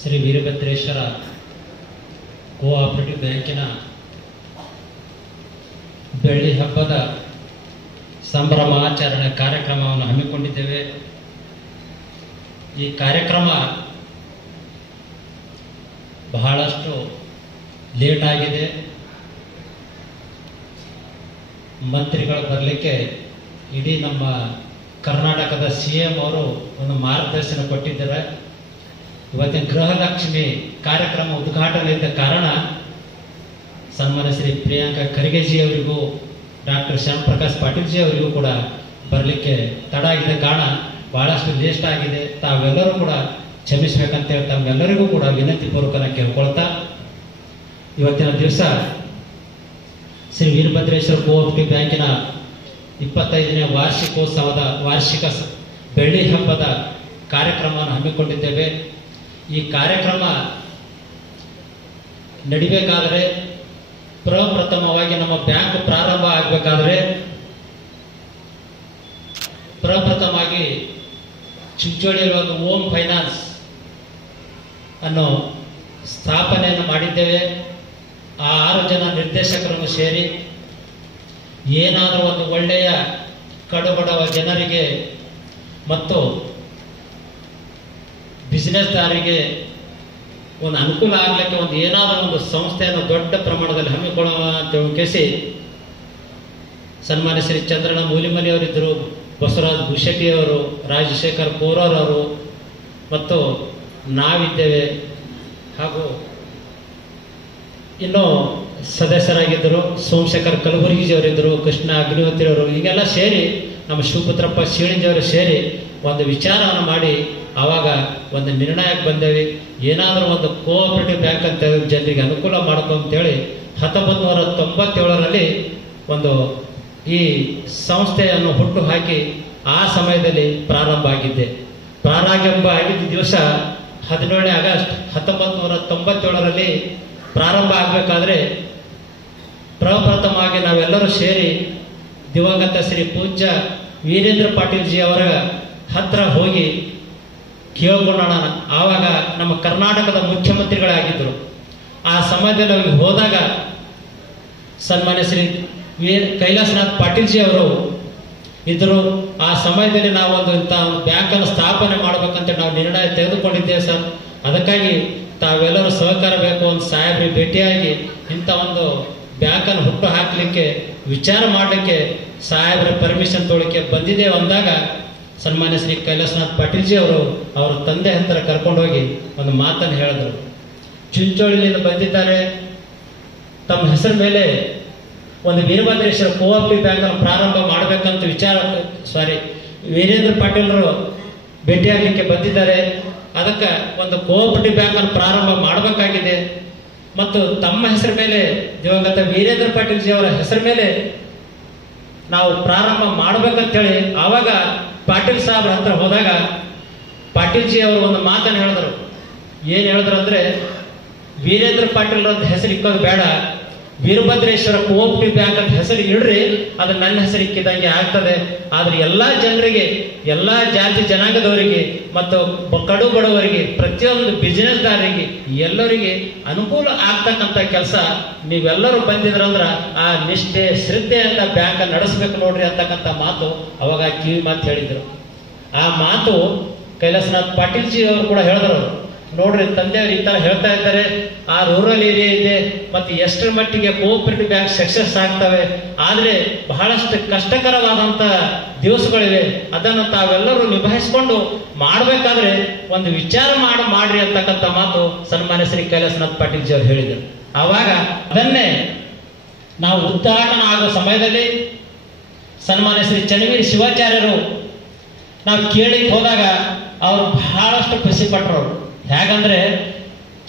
Shri Veerabhadreshwara cooperative ಬ್ಯಾಂಕಿನ ಬೆಳ್ಳಿ ಹಬ್ಬದ ಸಂಭ್ರಮಾಚರಣೆ ಕಾರ್ಯಕ್ರಮವನ್ನು ಹಮ್ಮಿಕೊಂಡಿದ್ದೇವೆ. ಈ ಕಾರ್ಯಕ್ರಮ ಬಹಳಷ್ಟು ಲೇಟ್ ಆಗಿದೆ. ಮಂತ್ರಿಗಳು ಬರಲಿಕ್ಕೆ ಇಡೀ ನಮ್ಮ ಕರ್ನಾಟಕದ CM ಅವರು ಒಂದು ಮಾರ್ಗದರ್ಶನ ಕೊಟ್ಟಿದ್ದಾರೆ. ಇವತ್ತಿನ ಗೃಹಲಕ್ಷ್ಮಿ ಕಾರ್ಯಕ್ರಮ ಉದ್ಘಾಟನೆ ಇದ್ದ ಕಾರಣ ಸನ್ಮಾನ್ಯ ಶ್ರೀ ಪ್ರಿಯಾಂಕಾ ಖರ್ಗೆಜಿ ಅವರಿಗೂ ಡಾಕ್ಟರ್ ಶ್ಯಾಮ್ ಪ್ರಕಾಶ್ ಪಾಟೀಲ್ಜಿ ಅವರಿಗೂ ಕೂಡ ಬರಲಿಕ್ಕೆ ತಡ ಆಗಿದ್ದ ಕಾರಣ ಬಹಳಷ್ಟು ಲೇಟ್ ಆಗಿದೆ. ತಾವೆಲ್ಲರೂ ಕೂಡ ಕ್ಷಮಿಸಬೇಕಂತೇಳಿ ತಮ್ಮೆಲ್ಲರಿಗೂ ಕೂಡ ವಿನಂತಿ ಪೂರ್ವಕನ ಕೇಳ್ಕೊಳ್ತಾ, ಇವತ್ತಿನ ದಿವಸ ಶ್ರೀ ವೀರಭದ್ರೇಶ್ವರ ಕೋಆಪರೇಟಿವ್ ಬ್ಯಾಂಕಿನ 25ನೇ ವಾರ್ಷಿಕೋತ್ಸವದ ವಾರ್ಷಿಕ ಬೆಳ್ಳಿ ಹಬ್ಬದ ಕಾರ್ಯಕ್ರಮವನ್ನು ಹಮ್ಮಿಕೊಂಡಿದ್ದೇವೆ. ಈ ಕಾರ್ಯಕ್ರಮ ನಡಿಬೇಕಾದರೆ ಪ್ರಪ್ರಥಮವಾಗಿ ನಮ್ಮ ಬ್ಯಾಂಕ್ ಪ್ರಾರಂಭ ಆಗಬೇಕಾದ್ರೆ ಪ್ರಪ್ರಥಮವಾಗಿ ಚಿಂಚೋಳಿಯಲ್ಲಿ ಓಂ ಫೈನಾನ್ಸ್ ಅನ್ನೋ ಸ್ಥಾಪನೆಯನ್ನು ಮಾಡಿದ್ದೇವೆ. ಆ 6 ಜನ ನಿರ್ದೇಶಕರನ್ನು ಸೇರಿ ಏನಾದರೂ ಒಂದು ಒಳ್ಳೆಯ ಕಡುಬಡವ ಜನರಿಗೆ ಮತ್ತು ಬಿಸಿನೆಸ್ದಾರರಿಗೆ ಒಂದು ಅನುಕೂಲ ಆಗಲಿಕ್ಕೆ ಒಂದು ಏನಾದರೂ ಒಂದು ಸಂಸ್ಥೆಯನ್ನು ದೊಡ್ಡ ಪ್ರಮಾಣದಲ್ಲಿ ಹಮ್ಮಿಕೊಳ್ಳುವ ಅಂತ ಕೇಳಿಸಿ ಸನ್ಮಾನ್ಯ ಶ್ರೀ ಚಂದ್ರಣ್ಣ ಮೂಲಿಮನಿ ಅವರಿದ್ದರು, ಬಸವರಾಜ್ ಭೂಷೆಟ್ಟಿ ಅವರು, ರಾಜಶೇಖರ್ ಕೋರರ್ ಅವರು ಮತ್ತು ನಾವಿದ್ದೇವೆ. ಹಾಗೂ ಇನ್ನೂ ಸದಸ್ಯರಾಗಿದ್ದರು ಸೋಮಶೇಖರ್ ಕಲಬುರ್ಗಿಜಿ ಅವರಿದ್ದರು, ಕೃಷ್ಣ ಅಗ್ನಿಹೋತ್ರಿ ಅವರು, ಹೀಗೆಲ್ಲ ಸೇರಿ ನಮ್ಮ ಶಿವಪುತ್ರಪ್ಪ ಶೀಳಿಂಜಿಯವರು ಸೇರಿ ಒಂದು ವಿಚಾರವನ್ನು ಮಾಡಿ ಆವಾಗ ಒಂದು ನಿರ್ಣಯಕ್ಕೆ ಬಂದೇವೆ. ಏನಾದರೂ ಒಂದು ಕೋಆಪರೇಟಿವ್ ಬ್ಯಾಂಕ್ ಅಂತ ಜನರಿಗೆ ಅನುಕೂಲ ಮಾಡ್ಕೊಂತೇಳಿ 1997ರಲ್ಲಿ ಒಂದು ಈ ಸಂಸ್ಥೆಯನ್ನು ಹುಟ್ಟು ಹಾಕಿ ಆ ಸಮಯದಲ್ಲಿ ಪ್ರಾರಂಭ ಆಗಿದ್ದೆ. ಪ್ರಾರಂಭ ಆಗಿದ್ದ ದಿವಸ 17ನೇ ಆಗಸ್ಟ್ 1997ರಲ್ಲಿ ಪ್ರಾರಂಭ ಆಗಬೇಕಾದ್ರೆ ಪ್ರಪ್ರಥಮವಾಗಿ ನಾವೆಲ್ಲರೂ ಸೇರಿ ದಿವಂಗತ ಶ್ರೀ ಪೂಜ್ಯ ವೀರೇಂದ್ರ ಪಾಟೀಲ್ಜಿ ಅವರ ಹತ್ರ ಹೋಗಿ ಕೇಳ್ಕೊಳ್ಳೋಣ. ಆವಾಗ ನಮ್ಮ ಕರ್ನಾಟಕದ ಮುಖ್ಯಮಂತ್ರಿಗಳಾಗಿದ್ದರು. ಆ ಸಮಯದಲ್ಲಿ ಅವ್ರಿಗೆ ಹೋದಾಗ ಸನ್ಮಾನ್ಯ ಶ್ರೀ ಕೈಲಾಸನಾಥ್ ಪಾಟೀಲ್ಜಿ ಅವರು ಇದ್ದರು. ಆ ಸಮಯದಲ್ಲಿ ನಾವೊಂದು ಇಂಥ ಬ್ಯಾಂಕನ್ನು ಸ್ಥಾಪನೆ ಮಾಡ್ಬೇಕಂತ ನಾವು ನಿರ್ಣಯ ತೆಗೆದುಕೊಂಡಿದ್ದೇವೆ ಸರ್. ಅದಕ್ಕಾಗಿ ತಾವೆಲ್ಲರೂ ಸಹಕಾರ ಬೇಕು, ಒಂದು ಸಾಹೇಬ್ರಿಗೆ ಭೇಟಿಯಾಗಿ ಇಂಥ ಒಂದು ಬ್ಯಾಂಕನ್ನು ಹುಟ್ಟು ಹಾಕಲಿಕ್ಕೆ ವಿಚಾರ ಮಾಡಲಿಕ್ಕೆ ಸಾಹೇಬ್ರ ಪರ್ಮಿಷನ್ ತೊಗೊಳಿಕ್ಕೆ ಬಂದಿದ್ದೇವೆ ಅಂದಾಗ ಸನ್ಮಾನ್ಯ ಶ್ರೀ ಕೈಲಾಸನಾಥ್ ಪಾಟೀಲ್ಜಿ ಅವರು ಅವರ ತಂದೆ ಹತ್ತಿರ ಕರ್ಕೊಂಡೋಗಿ ಒಂದು ಮಾತನ್ನು ಹೇಳಿದ್ರು. ಚಿಂಚೋಳಿಯಿಂದ ಬಂದಿದ್ದಾರೆ, ತಮ್ಮ ಹೆಸರ ಮೇಲೆ ಒಂದು ವೀರಭದ್ರೇಶ್ವರ ಕೋಆಪರೇಟಿವ್ ಬ್ಯಾಂಕ್ ಅನ್ನು ಪ್ರಾರಂಭ ಮಾಡಬೇಕಂತ ವೀರೇಂದ್ರ ಪಾಟೀಲರು ಭೇಟಿಯಾಗಲಿಕ್ಕೆ ಬಂದಿದ್ದಾರೆ. ಅದಕ್ಕೆ ಒಂದು ಕೋಆಪರೇಟಿವ್ ಬ್ಯಾಂಕ್ ಅನ್ನು ಪ್ರಾರಂಭ ಮಾಡಬೇಕಾಗಿದೆ ಮತ್ತು ತಮ್ಮ ಹೆಸರ ಮೇಲೆ ದಿವಂಗತ ವೀರೇಂದ್ರ ಪಾಟೀಲ್ಜಿ ಅವರ ಹೆಸರ ಮೇಲೆ ನಾವು ಪ್ರಾರಂಭ ಮಾಡ್ಬೇಕಂತೇಳಿ ಆವಾಗ ಪಾಟೀಲ್ ಸಾಹೇಬ್ರ ಹತ್ರ ಹೋದಾಗ ಪಾಟೀಲ್ಜಿ ಅವರು ಒಂದು ಮಾತನ್ನು ಹೇಳಿದ್ರು. ಏನು ಹೇಳಿದ್ರು ಅಂದ್ರೆ, ವೀರೇಂದ್ರ ಪಾಟೀಲ್ ಅಂತ ಹೆಸರು ಇಕ್ಕೋದು ಬೇಡ, ವೀರಭದ್ರೇಶ್ವರ ಕೋಆಪರೇಟಿವ್ ಬ್ಯಾಂಕ್ ಅಂತ ಹೆಸರು ಇಡ್ರಿ, ಅದು ನನ್ನ ಹೆಸರು ಇಕ್ಕಿದಂಗೆ ಆಗ್ತದೆ. ಆದ್ರೆ ಎಲ್ಲಾ ಜನರಿಗೆ, ಎಲ್ಲಾ ಜಾತಿ ಜನಾಂಗದವರಿಗೆ ಮತ್ತು ಕಡು ಬಡವರಿಗೆ, ಪ್ರತಿಯೊಂದು ಬಿಸಿನೆಸ್ದಾರರಿಗೆ ಎಲ್ಲರಿಗೆ ಅನುಕೂಲ ಆಗ್ತಕ್ಕಂಥ ಕೆಲಸ ನೀವೆಲ್ಲರೂ ಬಂದಿದ್ರಂದ್ರ ಆ ನಿಷ್ಠೆ ಶ್ರದ್ಧೆಯಿಂದ ಬ್ಯಾಂಕ್ ನಡೆಸಬೇಕು ನೋಡ್ರಿ ಅಂತಕ್ಕಂಥ ಮಾತು ಅವಾಗ ಕಿವಿ ಮಾತು ಹೇಳಿದ್ರು. ಆ ಮಾತು ಕೈಲಾಸನಾಥ್ ಪಾಟೀಲ್ಜಿ ಅವರು ಕೂಡ ಹೇಳಿದ್ರು. ನೋಡ್ರಿ ತಂದೆಯವರು ಈ ತರ ಹೇಳ್ತಾ ಇದ್ದಾರೆ, ಆ ರೂರಲ್ ಏರಿಯಾ ಇದೆ ಮತ್ತೆ ಎಷ್ಟರ ಮಟ್ಟಿಗೆ ಕೋಆಪರೇಟಿವ್ ಬ್ಯಾಂಕ್ ಸಕ್ಸಸ್ ಆಗ್ತವೆ, ಆದ್ರೆ ಬಹಳಷ್ಟು ಕಷ್ಟಕರವಾದಂತ ದಿವಸಗಳಿವೆ, ಅದನ್ನು ತಾವೆಲ್ಲರೂ ನಿಭಾಯಿಸಿಕೊಂಡು ಮಾಡಬೇಕಾದ್ರೆ ಒಂದು ವಿಚಾರ ಮಾಡ್ರಿ ಅಂತಕ್ಕಂಥ ಮಾತು ಸನ್ಮಾನ್ಯ ಶ್ರೀ ಕೈಲಾಸನಾಥ್ ಪಾಟೀಲ್ಜಿ ಅವರು ಹೇಳಿದರು. ಆವಾಗ ಅದನ್ನೇ ನಾವು ಉದ್ಘಾಟನಾ ಆಗೋ ಸಮಯದಲ್ಲಿ ಸನ್ಮಾನ್ಯ ಶ್ರೀ ಚನ್ನವೀರ ಶಿವಾಚಾರ್ಯರು ನಾವು ಕೇಳಿಕ್ ಹೋದಾಗ ಅವರು ಬಹಳಷ್ಟು ಖುಷಿ ಪಟ್ಟರು. ಹೇಗಂದ್ರೆ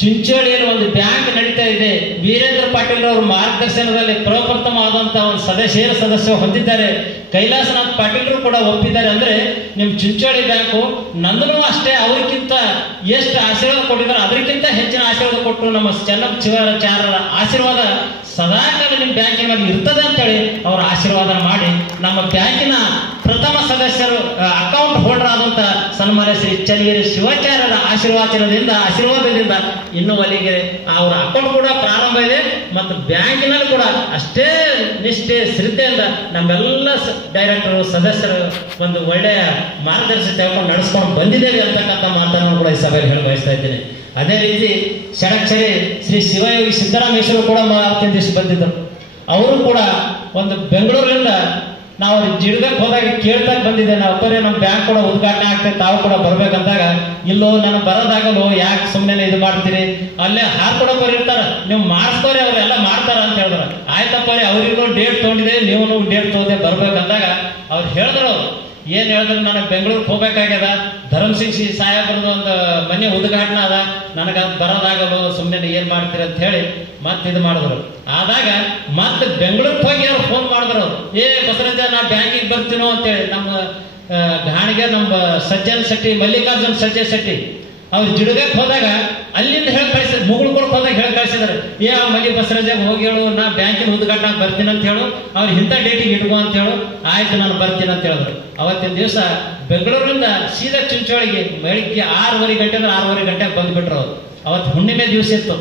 ಚಿಂಚೋಳಿಯಲ್ಲಿ ಒಂದು ಬ್ಯಾಂಕ್ ನಡೀತಾ ಇದೆ, ವೀರೇಂದ್ರ ಪಾಟೀಲ್ ಅವರ ಮಾರ್ಗದರ್ಶನದಲ್ಲಿ ಪ್ರಪ್ರಥಮವಾದಂತಹ ಒಂದು ಸದಸ್ಯ ಹೊಂದಿದ್ದಾರೆ, ಕೈಲಾಸನಾಥ್ ಪಾಟೀಲ್ರು ಕೂಡ ಒಪ್ಪಿದ್ದಾರೆ ಅಂದ್ರೆ ನಿಮ್ ಚಿಂಚೋಳಿ ಬ್ಯಾಂಕು ನಂದನೂ ಅಷ್ಟೇ ಅವ್ರಿಗಿಂತ ಎಷ್ಟು ಆಶೀರ್ವಾದ ಕೊಟ್ಟಿದ್ದಾರೆ ಅದಕ್ಕಿಂತ ಹೆಚ್ಚಿನ ಆಶೀರ್ವಾದ ಕೊಟ್ಟು ನಮ್ಮ ಚೆನ್ನಪ್ಪ ಶಿವಾಚಾರ್ಯರ ಆಶೀರ್ವಾದ ಸದಾಕಾಲ ನಿಮ್ಮ ಬ್ಯಾಂಕಿನ ಮೇಲೆ ಇರ್ತದೆ ಅಂತೇಳಿ ಅವರ ಆಶೀರ್ವಾದ ಮಾಡಿ ನಮ್ಮ ಬ್ಯಾಂಕಿನ ಪ್ರಥಮ ಸದಸ್ಯರು ಅಕೌಂಟ್ ಹೋಲ್ಡರ್ ಆದಂತ ಸನ್ಮಾನ್ಯ ಶ್ರೀ ಚನ್ನಗಿರಿ ಶಿವಾಚಾರ್ಯರ ಆಶೀರ್ವಾದದಿಂದ ಇನ್ನುವರೆಗೆ ಅವರ ಅಕೌಂಟ್ ಕೂಡ ಪ್ರಾರಂಭ ಇದೆ ಮತ್ತು ಬ್ಯಾಂಕಿನಲ್ಲಿ ಕೂಡ ಅಷ್ಟೇ ನಿಷ್ಠೆ ಶ್ರದ್ಧೆಯಿಂದ ನಮ್ಮೆಲ್ಲ ಡೈರೆಕ್ಟರು ಸದಸ್ಯರು ಒಂದು ಒಳ್ಳೆಯ ಮಾರ್ಗದರ್ಶನ ತೆಗೆದುಕೊಂಡು ನಡೆಸ್ಕೊಂಡು ಬಂದಿದ್ದೇವೆ ಅಂತಕ್ಕಂಥ ಮಾತನ್ನು ಕೂಡ ಈ ಸಭೆಯಲ್ಲಿ ಹೇಳಿ ಬಯಸ್ತಾ ಇದ್ದೇನೆ. ಅದೇ ರೀತಿ ಷಡಕ್ಷರಿ ಶ್ರೀ ಶಿವಯೋಗಿ ಸಿದ್ದರಾಮೇಶ್ವರು ಕೂಡ ದಿವಸ ಬಂದಿದ್ದರು. ಅವರು ಕೂಡ ಒಂದು ಬೆಂಗಳೂರಿನಿಂದ ನಾವು ಜಿಡ್ಗಕ್ಕೆ ಹೋದಾಗ ಕೇಳ್ದಾಗ ಬಂದಿದ್ದೆ, ನಾವು ಒಬ್ಬರೇ ನಮ್ಮ ಬ್ಯಾಂಕ್ ಕೂಡ ಉದ್ಘಾಟನೆ ಆಗ್ತದೆ, ತಾವು ಕೂಡ ಬರ್ಬೇಕಂದಾಗ ಇಲ್ಲೋ ನಾನು ಬರೋದಾಗಲೋ ಯಾಕೆ ಸುಮ್ಮನೆ ಇದು ಮಾಡ್ತೀರಿ, ಅಲ್ಲೇ ಹಾರ್ಕೊಡೋರು ಇರ್ತಾರ, ನೀವು ಮಾಡಿಸ್ಕೋರಿ ಅವರೆಲ್ಲ ಮಾಡ್ತಾರ ಅಂತ ಹೇಳಿದ್ರ. ಆಯ್ತಪ್ಪ ರೀ, ಅವ್ರಿಗೂ ಡೇಟ್ ತೊಗೊಂಡಿದೆ, ನೀವು ಡೇಟ್ ತೊಗೊಂಡೆ ಬರ್ಬೇಕಂದಾಗ ಅವ್ರು ಹೇಳಿದ್ರು. ಏನ್ ಹೇಳಿದ್ರು, ನನಗೆ ಬೆಂಗಳೂರಿಗೆ ಹೋಗ್ಬೇಕಾಗ್ಯದ, ಧರ್ಮಸಿಂಗ್ ಸಾಹೇಬ್ರದ್ದು ಒಂದು ಮನೆ ಉದ್ಘಾಟನೆ ಅದ, ನನಗೆ ಅದು ಬರೋದಾಗಲು ಸುಮ್ಮನೆ ಏನ್ ಮಾಡ್ತೀರಿ ಅಂತ ಹೇಳಿ ಮತ್ತೆ ಇದು ಮಾಡಿದ್ರು. ಆದಾಗ ಮತ್ತೆ ಬೆಂಗಳೂರಿಗೆ ಹೋಗಿ ಅವ್ರು ಫೋನ್ ಮಾಡಿದ್ರು, ಬಸವರಾಜ ನಾ ಬ್ಯಾಂಕಿಗೆ ಬರ್ತೀನೋ ಅಂತೇಳಿ. ನಮ್ಮ ಗಾಣಿಗೆ ನಮ್ಮ ಸಜ್ಜನ್ ಶೆಟ್ಟಿ, ಮಲ್ಲಿಕಾರ್ಜುನ್ ಸಜ್ಜನ್ ಶೆಟ್ಟಿ ಅವ್ರು ಜಿಡುಗಕ್ಕೆ ಹೋದಾಗ ಅಲ್ಲಿಂದ ಹೇಳಿ ಕಳಿಸಿದ್ರು, ಮುಗುಳ್ಕೊಳಕ್ ಹೋದಾಗ ಹೇಳಿ ಕಳಿಸಿದ್ರು, ಮಲ್ಲಿ ಬಸವರಾಜಾಗ ಹೋಗಿ ಹೇಳು ನಾ ಬ್ಯಾಂಕಿನ ಉದ್ಘಾಟನೆ ಬರ್ತೀನಿ ಅಂತ ಹೇಳು, ಅವ್ರು ಇಂಥ ಡೇಟಿಗೆ ಇಟ್ಕೋ ಅಂತ ಹೇಳು. ಆಯ್ತು ನಾನು ಬರ್ತೀನಿ ಅಂತ ಹೇಳಿದ್ರು. ಅವತ್ತಿನ ದಿವಸ ಬೆಂಗಳೂರಿನಿಂದ ಸೀದಾ ಚಿಂಚೋಳಿಗೆ ಬೆಳಿಗ್ಗೆ 6:30 ಗಂಟೆ ಅಂದ್ರೆ 6:30 ಗಂಟೆಗೆ ಬಂದ್ಬಿಟ್ರು ಅವ್ರು. ಅವತ್ತು ಹುಣ್ಣಿಮೆ ದಿವಸ ಇತ್ತು.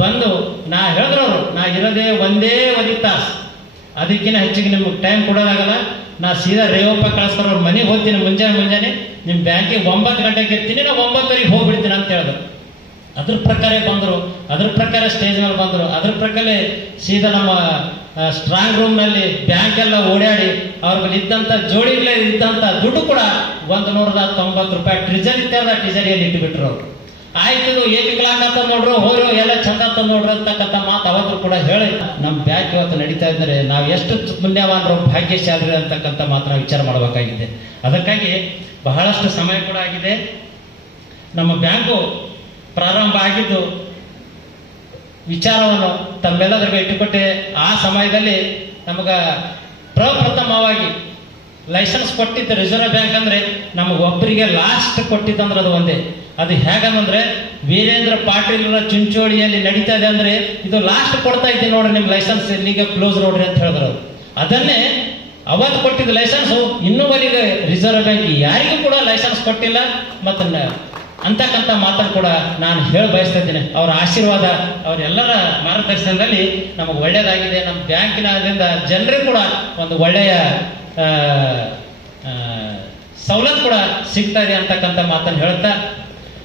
ಬಂದು ನಾ ಹೇಳಿದ್ರು ಅವರು, ನಾ ಇರೋದೇ ಒಂದೇ 1 ತಾಸು, ಅದಕ್ಕಿಂತ ಹೆಚ್ಚಿಗೆ ನಿಮ್ಗೆ ಟೈಮ್ ಕೊಡೋದಾಗಲ್ಲ, ನಾ ಸೀದಾ ರೇವಪ್ಪ ಕಳಿಸ್ತಾರೆ ಅವ್ರ ಮನೆಗೆ ಹೋಗ್ತೀನಿ, ಮುಂಜಾನೆ ನಿಮ್ಮ ಬ್ಯಾಂಕಿಗೆ 9 ಗಂಟೆಗೆ ಇರ್ತೀನಿ, ನಾವು 9:30 ಹೋಗ್ಬಿಡ್ತೀನಿ ಅಂತ ಹೇಳಿದ್ರು. ಅದ್ರ ಪ್ರಕಾರ ಬಂದರು, ಅದ್ರ ಪ್ರಕಾರ ಸ್ಟೇಜ್ ಮೇಲೆ ಬಂದರು, ಅದ್ರ ಪ್ರಕಾರ ಸೀದಾ ನಮ್ಮ ಸ್ಟ್ರಾಂಗ್ ರೂಮ್ ನಲ್ಲಿ ಬ್ಯಾಂಕ್ ಎಲ್ಲ ಓಡಾಡಿ ಅವ್ರ ಬಳಿ ಇದ್ದಂತ ಜೋಡಿಗಳೇ ಇದ್ದಂತ ದುಡ್ಡು ಕೂಡ 190 ರೂಪಾಯಿ ಟ್ರಿಜರಿ ಇರ್ತಾರ, ಟ್ರಿಜರಿಯಲ್ಲಿ ಇಟ್ಟುಬಿಟ್ರು ಅವ್ರು. ಆಯ್ತು ಏಕಗ್ಲಾಕ ನೋಡ್ರು, ಹೋರು ಎಲ್ಲ ಚಂದ ತಂದು ನೋಡ್ರು ಅಂತಕ್ಕಂಥ ಮಾತು ಅವತ್ತು ಕೂಡ ಹೇಳಿ ನಮ್ಮ ಬ್ಯಾಂಕ್ ಇವತ್ತು ನಡೀತಾ ಇದ್ದಾರೆ, ನಾವು ಎಷ್ಟು ಪುಣ್ಯವಾನರು ಭಾಗ್ಯಶಾಲಿ ಅಂತಕ್ಕಂಥ ಮಾತು ನಾವು ವಿಚಾರ ಮಾಡಬೇಕಾಗಿದೆ. ಅದಕ್ಕಾಗಿ ಬಹಳಷ್ಟು ಸಮಯ ಕೂಡ ಆಗಿದೆ. ನಮ್ಮ ಬ್ಯಾಂಕು ಪ್ರಾರಂಭ ಆಗಿದ್ದು ವಿಚಾರವನ್ನು ತಮ್ಮೆಲ್ಲರಿಗೂ ಇಟ್ಟುಕೊಟ್ಟೆ. ಆ ಸಮಯದಲ್ಲಿ ನಮಗ ಪ್ರಪ್ರಥಮವಾಗಿ ಲೈಸೆನ್ಸ್ ಕೊಟ್ಟಿದ್ದು ರಿಸರ್ವ್ ಬ್ಯಾಂಕ್ ಅಂದ್ರೆ ನಮಗೆ ಒಬ್ಬರಿಗೆ ಲಾಸ್ಟ್ ಕೊಟ್ಟಿದ್ದಂದ್ರೆ ಅದು ಒಂದೇ. ಅದು ಹೇಗಂದ್ರೆ ವೀರೇಂದ್ರ ಪಾಟೀಲ್ ಚಿಂಚೋಳಿಯಲ್ಲಿ ನಡೀತಾ ಇದೆ ಅಂದ್ರೆ ಇದು ಲಾಸ್ಟ್ ಕೊಡ್ತಾ ಇದ್ದೀನಿ ನೋಡ್ರಿ, ನಿಮ್ ಲೈಸೆನ್ಸ್ ಇಲ್ಲಿಗೆ ಕ್ಲೋಸ್ ನೋಡ್ರಿ ಅಂತ ಹೇಳಿದ್ರು. ಅದನ್ನೇ ಅವತ್ತು ಕೊಟ್ಟಿದ್ದ ಲೈಸೆನ್ಸ್ ಇನ್ನೂವರೆಗೆ ರಿಸರ್ವ್ ಬ್ಯಾಂಕ್ ಯಾರಿಗೂ ಕೂಡ ಲೈಸೆನ್ಸ್ ಕೊಟ್ಟಿಲ್ಲ ಮತ್ತೆ ಅಂತಕ್ಕಂಥ ಮಾತನ್ನು ಕೂಡ ನಾನು ಹೇಳಿ ಬಯಸ್ತಾ ಇದ್ದೇನೆ. ಅವರ ಆಶೀರ್ವಾದ, ಅವರೆಲ್ಲರ ಮಾರ್ಗದರ್ಶನದಲ್ಲಿ ನಮಗೆ ಒಳ್ಳೇದಾಗಿದೆ. ನಮ್ಮ ಬ್ಯಾಂಕಿನಿಂದ ಜನರಿಗೂ ಕೂಡ ಒಂದು ಒಳ್ಳೆಯ ಸವಲತ್ತು ಕೂಡ ಸಿಗ್ತಾ ಇದೆ ಅಂತಕ್ಕಂಥ ಮಾತನ್ನು ಹೇಳ್ತಾ,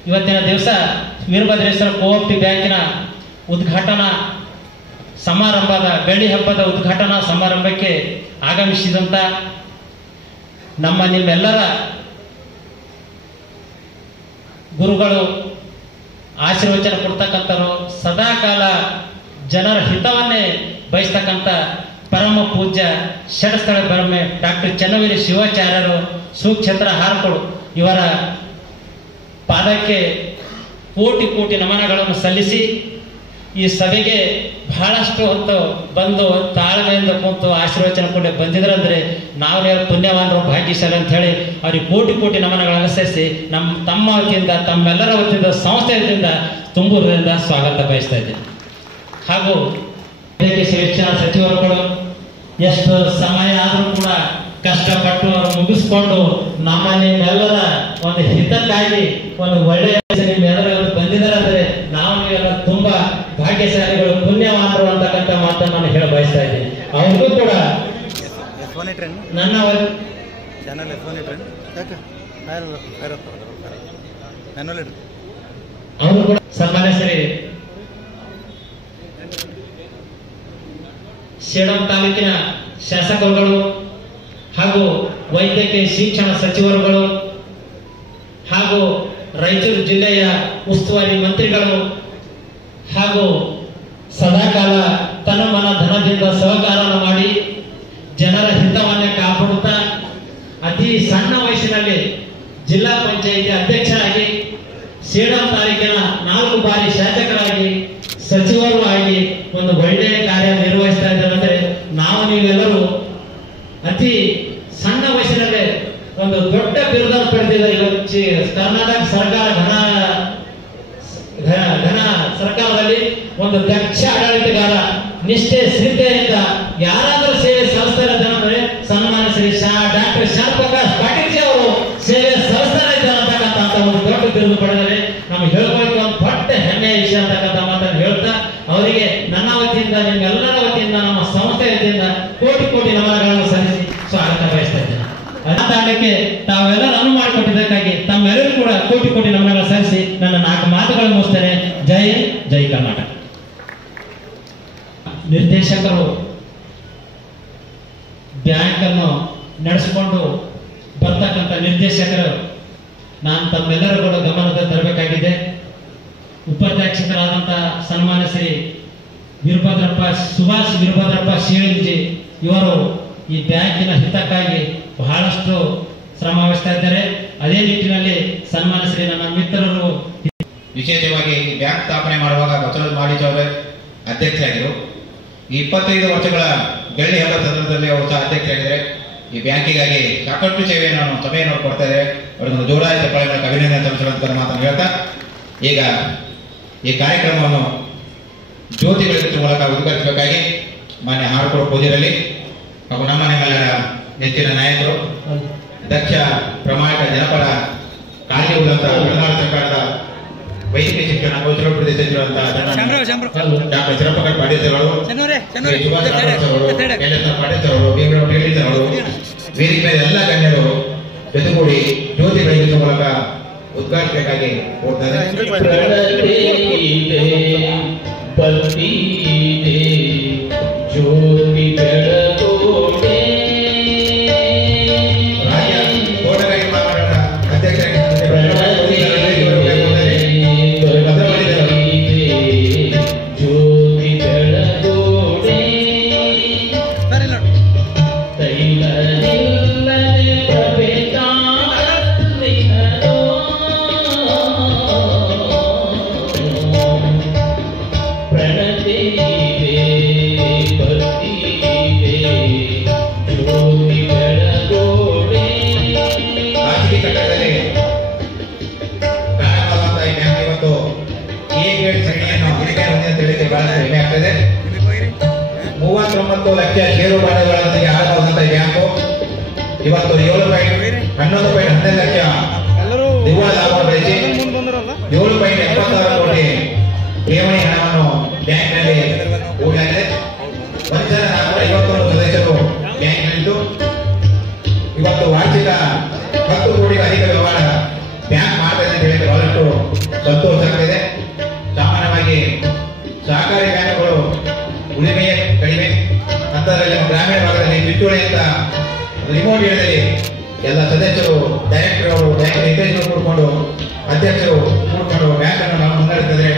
ಇವತ್ತಿನ ದಿವಸ ವೀರಭದ್ರೇಶ್ವರ ಕೋಆಪರೇಟಿವ್ ಬ್ಯಾಂಕಿನ ಉದ್ಘಾಟನಾ ಸಮಾರಂಭದ ಬೆಳ್ಳಿ ಹಬ್ಬದ ಉದ್ಘಾಟನಾ ಸಮಾರಂಭಕ್ಕೆ ಆಗಮಿಸಿದಂತ ನಿಮ್ಮೆಲ್ಲರ ಗುರುಗಳು, ಆಶೀರ್ವಚನ ಕೊಡ್ತಕ್ಕಂಥವ್ರು, ಸದಾಕಾಲ ಜನರ ಹಿತವನ್ನೇ ಬಯಸ್ತಕ್ಕಂಥ ಪರಮ ಪೂಜ್ಯ ಷಡಸ್ಥಳ ಬ್ರಹ್ಮೆ ಡಾಕ್ಟರ್ ಚನ್ನವೀರ ಶಿವಾಚಾರ್ಯರು ಸುಕ್ಷೇತ್ರ ಹಾರ್ಕೋಡು ಇವರ ಪಾದಕ್ಕೆ ಕೋಟಿ ಕೋಟಿ ನಮನಗಳನ್ನು ಸಲ್ಲಿಸಿ ಈ ಸಭೆಗೆ ಬಹಳಷ್ಟು ಹೊತ್ತು ಬಂದು ತಾಳ್ಮೆಯಿಂದ ಕುಂತು ಆಶೀರ್ವಚನ ಕೊಂಡು ಬಂದಿದ್ರಂದ್ರೆ ನಾವೇ ಪುಣ್ಯವಾನರು ಭಾಗ್ಯಶಾಲಿ ಅಂತ ಹೇಳಿ ಅವ್ರಿಗೆ ಕೋಟಿ ಕೋಟಿ ನಮನಗಳನ್ನು ಸಲ್ಲಿಸಿ ತಮ್ಮ ವತಿಯಿಂದ ತಮ್ಮೆಲ್ಲರ ವತಿಯಿಂದ ಸಂಸ್ಥೆ ವತಿಯಿಂದ ತುಂಬೂರದಿಂದ ಸ್ವಾಗತ ಬಯಸ್ತಾ ಇದ್ದೇನೆ. ಹಾಗೂ ಶಿಕ್ಷಣ ಸಚಿವರುಗಳು ಎಷ್ಟು ಸಮಯ ಆದರೂ ಕೂಡ ಕಷ್ಟಪಟ್ಟು ಅವರು ಮುಗಿಸ್ಕೊಂಡು ನಿಮ್ಮೆಲ್ಲರ ಒಂದು ಹಿತಕ್ಕಾಗಿ ಒಂದು ಒಳ್ಳೆಯ ನಿಮ್ಮೆಲ್ಲರೂ ಬಂದಿದ್ದಾರೆ ಅಂದ್ರೆ ನಾವು ನೀವೆಲ್ಲ ತುಂಬಾ ಭಾಗ್ಯಶಾಲಿಗಳು, ಪುಣ್ಯವಾನರು ಅಂತಕ್ಕಂಥ ಮಾತನ್ನು ನಾನು ಹೇಳ ಬಯಸ್ತಾ ಇದ್ದೀನಿ. ಅವ್ರಿಗೂ ಕೂಡ ನನ್ನ ಅವರು ಕೂಡ ಸನ್ಮಾನ್ಯ ಶ್ರೀ ಸೇಡಂ ತಾಲೂಕಿನ ಶಾಸಕರುಗಳು ಹಾಗೂ ವೈದ್ಯಕೀಯ ಶಿಕ್ಷಣ ಸಚಿವರುಗಳು ಹಾಗೂ ರಾಯಚೂರು ಜಿಲ್ಲೆಯ ಉಸ್ತುವಾರಿ ಮಂತ್ರಿಗಳು ಹಾಗೂ ಸದಾಕಾಲ ತನ್ನ ಮನ ಧನದಿಂದ ಸಹಕಾರವನ್ನು ಮಾಡಿ ಜನರ ಹಿತವನ್ನೇ ಕಾಪಾಡುತ್ತಾ ಅತಿ ಸಣ್ಣ ವಯಸ್ಸಿನಲ್ಲಿ ಜಿಲ್ಲಾ ಪಂಚಾಯಿತಿ ಅಧ್ಯಕ್ಷರಾಗಿ ಸೇಡಂ ತಾಲೂಕಿನ 4 ಬಾರಿ ಶಾಸಕರಾಗಿ ಸಚಿವರು ಆಗಿ ಒಂದು ಒಳ್ಳೆಯ ಕಾರ್ಯ ನಿರ್ವಹಿಸ್ತಾ ಇದ್ದಾರೆ ಅಂದ್ರೆ ನಾವು ನೀವೆಲ್ಲರೂ ಅತಿ ಸಣ್ಣ ವಯಸ್ಸಿನಲ್ಲೇ ಒಂದು ದೊಡ್ಡ ಬಿರುದ ಪಡೆದಿದ್ದಾರೆ. ಕರ್ನಾಟಕ ಸರ್ಕಾರ ಘನ ಸರ್ಕಾರದಲ್ಲಿ ಒಂದು ದಕ್ಷ ಆಡಳಿತಗಾರ, ನಿಷ್ಠೆ ಶ್ರದ್ಧೆಯಿಂದ ಯಾರಾದರೂ ಸೇವೆ ಸಲ್ಲಿಸ್ತಾರೆ ಅಂದ್ರೆ ಸನ್ಮಾನ ಶ್ರೀ ಡಾಕ್ಟರ್ ಶಾರ್ಪ ಕೋಟಿ ನಮನಗಳ ಸಲ್ಲಿಸಿ ನನ್ನ 4 ಮಾತುಗಳನ್ನು ಮುಗಿಸ್ತೇನೆ. ಜೈ ಜೈ ಕರ್ನಾಟಕ. ನಿರ್ದೇಶಕರು ಬ್ಯಾಂಕ್ ಅನ್ನು ನಡೆಸಿಕೊಂಡು ಬರ್ತಕ್ಕಂಥ ನಿರ್ದೇಶಕರು ನಾನು ತಮ್ಮೆಲ್ಲರೂ ಗಮನದ ತರಬೇಕಾಗಿದೆ. ಉಪಾಧ್ಯಕ್ಷರಾದಂತಹ ಸನ್ಮಾನ್ಯ ಶ್ರೀ ಸುಭಾಷ್ ವೀರಭದ್ರಪ್ಪ ಶಿವಲಿಂಜಿ ಇವರು ಈ ಬ್ಯಾಂಕಿನ ಹಿತಕ್ಕಾಗಿ ಬಹಳಷ್ಟು ಶ್ರಮ ವಹಿಸ್ತಾ ಇದ್ದಾರೆ. ಅದೇ ನಿಟ್ಟಿನಲ್ಲಿ ಸನ್ಮಾನ್ಯ ಶ್ರೀ ನನ್ನ ಮಿತ್ರರು ವಿಶೇಷವಾಗಿ ಬ್ಯಾಂಕ್ ಸ್ಥಾಪನೆ ಮಾಡುವಾಗ ಬಸವರಾಜ ಮಾಲೀಜ್ ಅವರೇ ಅಧ್ಯಕ್ಷರಾಗಿದ್ದರು. ಈ 25 ವರ್ಷಗಳ ಬೆಳ್ಳಿ ಹಬ್ಬ ಸಂದರ್ಭದಲ್ಲಿ ಅವರು ಸಹ ಅಧ್ಯಕ್ಷರಾಗಿದ್ದಾರೆ. ಈ ಬ್ಯಾಂಕಿಗಾಗಿ ಸಾಕಷ್ಟು ಸೇವೆಯನ್ನು ಸಭೆಯನ್ನು ಕೊಡ್ತಾ ಇದ್ದಾರೆ. ಅವರನ್ನು ಜೋರಾದ ಚಪ್ಪಾಳೆ ಮೂಲಕ ಅಭಿನಂದನೆ ಸಲ್ಲಿಸುವಂತ ಮಾತನ್ನು ಹೇಳ್ತಾ ಈಗ ಈ ಕಾರ್ಯಕ್ರಮವನ್ನು ಜ್ಯೋತಿ ಬೆಳಗಿಸುವ ಮೂಲಕ ಉದ್ಘಾಟಿಸಬೇಕಾಗಿ ಮಾನ್ಯ ಹಾರಕೋಡು ಪೂಜೆಯಲ್ಲಿ ಹಾಗೂ ನಮ್ಮ ನಿಮ್ಮೆಲ್ಲರ ನೆಚ್ಚಿನ ನಾಯಕರು ದಕ್ಷ ಪ್ರಾಮಾಣಿಕ ಜನಪರ ಕಾಳಜಿ ಉಳ್ಳಂತ ಕರ್ನಾಟಕ ಸರ್ಕಾರದ ವೈದ್ಯಕೀಯ ಶಿಕ್ಷಣ ಕೌಶಲಾಭಿವೃದ್ಧಿ ಸಚಿವರಂತಹ ಡಾಕ್ಟರ್ ಚರಪ್ಪಕರ್ ಪಾಟೀಲ್ ಅವರು, ಸುಭಾಷ್ ಅವರು, ಪಾಟೀಲ್ ಅವರು, ಭೀಮರಾವ್ ಪೇಟೀಲ್ ಅವರು, ವೇದಿಕೆ ಮೇಲೆ ಎಲ್ಲ ಗಣ್ಯರು ಜೊತೆಗೂಡಿ ಜ್ಯೋತಿ ಬೆಳಗಿಸುವ ಮೂಲಕ ಉದ್ಘಾಟಿಸಬೇಕಾಗಿ ಕೋರ್ತಾರೆ. ಜ್ಯೋತಿ ಬೆಳಗೋಡೆ ರಾಜ್ಯ ತೋಟಗಾರಿಕೆ ಮಾರಾಟ ಜ್ಯೋತಿ ಬೆಳಗೋಡೆ ತೈಲ ಹೆಮ್ಮೆ ಆಗ್ತದೆ. 39 ಲಕ್ಷ ಷೇರು ಬಂಡವಾಳದೊಂದಿಗೆ ಆರಂಭವಾದಂತಹ ಬ್ಯಾಂಕು ಇವತ್ತು 11.15 ಲಕ್ಷ ನಿವ್ವಳ ಲಾಭ ಗಳಿಸಿ 7.76 ಕೋಟಿ ಠೇವಣಿ ಹಣವನ್ನು ಬ್ಯಾಂಕ್ನಲ್ಲಿ ಹೂಡಲಾಗಿದೆ. 1,451 ಸದಸ್ಯರು ಬ್ಯಾಂಕ್ನಲ್ಲಿದ್ದು ಇವತ್ತು ವಾರ್ಷಿಕ 10 ಕೋಟಿಗೂ ಅಧಿಕ ವ್ಯವಹಾರ ಬ್ಯಾಂಕ್ ಮಾಡ್ತಾ ಇದೆ ಅಂತ ಹೇಳಿ ಬಹಳಷ್ಟು ಸಂತೋಷ ಆಗ್ತಿದೆ. ಸಾಮಾನ್ಯವಾಗಿ ಸಹಕಾರಿ ಬ್ಯಾಂಕ್ಗಳು ಉಳಿಮೆಯೇ ಕಡಿಮೆ, ಅಂತರಲ್ಲಿ ಗ್ರಾಮೀಣ ಭಾಗದಲ್ಲಿ ಬಿಟ್ಟುಳಿ ಅಂತ ರಿಮೋಟ್ ಏರಿಯಾದಲ್ಲಿ ಎಲ್ಲ ಸದಸ್ಯರು ಡೈರೆಕ್ಟರ್ ಅವರು ಬ್ಯಾಂಕ್ ನಿರ್ದೇಶಕರು ಕೂಡಿಕೊಂಡು ಅಧ್ಯಕ್ಷರು ಕೂಡಿಕೊಂಡು ಬ್ಯಾಂಕ್ ಅನ್ನು ನಾವು ಮುನ್ನಡೆಸಿದ್ರೆ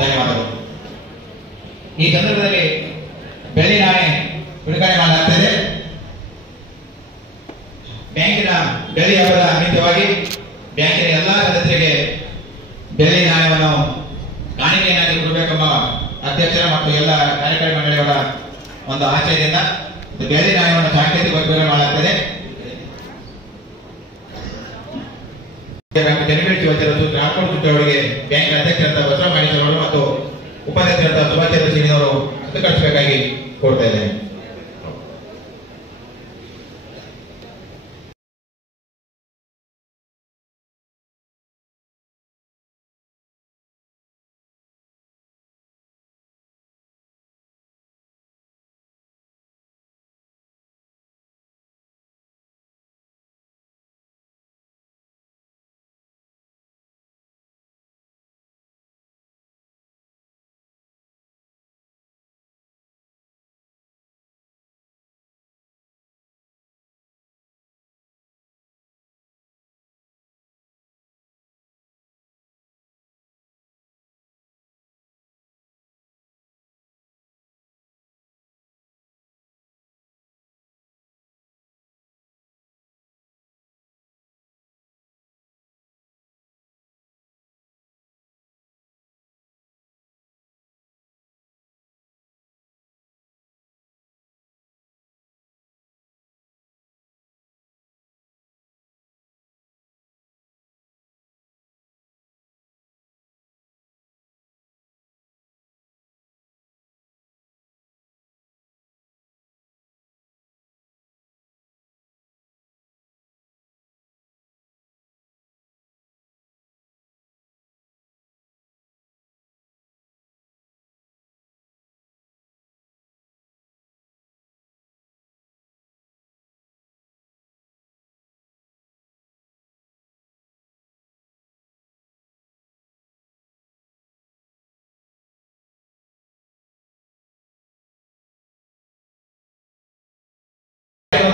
ಧನ್ಯವಾದಗಳು. ಈ ಸಂದರ್ಭದಲ್ಲಿ ಬೆಳ್ಳಿ ನಾಣೆ ಬಿಡುಗಡೆ ಮಾಡಲಾಗ್ತದೆ. ಬ್ಯಾಂಕಿನ ಬೆಳ್ಳಿ ಹಬ್ಬದ ನಿಮಿತ್ತವಾಗಿ ಬ್ಯಾಂಕಿನ ಎಲ್ಲಾ ಸದಸ್ಯರಿಗೆ ಬೆಳ್ಳಿ ನಾಣ್ಯವನ್ನು ಕಾಣಿಕೆಯನ್ನಾಗಿ ಕೊಡಬೇಕೆಂಬ ಅಧ್ಯಕ್ಷರ ಮತ್ತು ಎಲ್ಲ ಕಾರ್ಯಕಾರಿ ಮಂಡಳಿಯವರ ಒಂದು ಆಶಯದಿಂದ ಬೆಳ್ಳಿ ನಾಣ್ಯವನ್ನು ಸಾಂಕೇತಿಕ ಬಿಡುಗಡೆ ಮಾಡಲಾಗ್ತದೆ. ಅವರಿಗೆ ಬ್ಯಾಂಕ್ ಅಧ್ಯಕ್ಷರಂತ ಬಸವರಾಜ ಮಾಲೀಜ್ ಅವರು ಮತ್ತು ಉಪಾಧ್ಯಕ್ಷರಂತ ಸುಭಾಷ್ ಚಂದ್ರ ಸಿಂಗ್ನವರು ಹಸ್ತುಕರಿಸಬೇಕಾಗಿ ಕೋರ್ತಾ ಇದ್ದೇನೆ.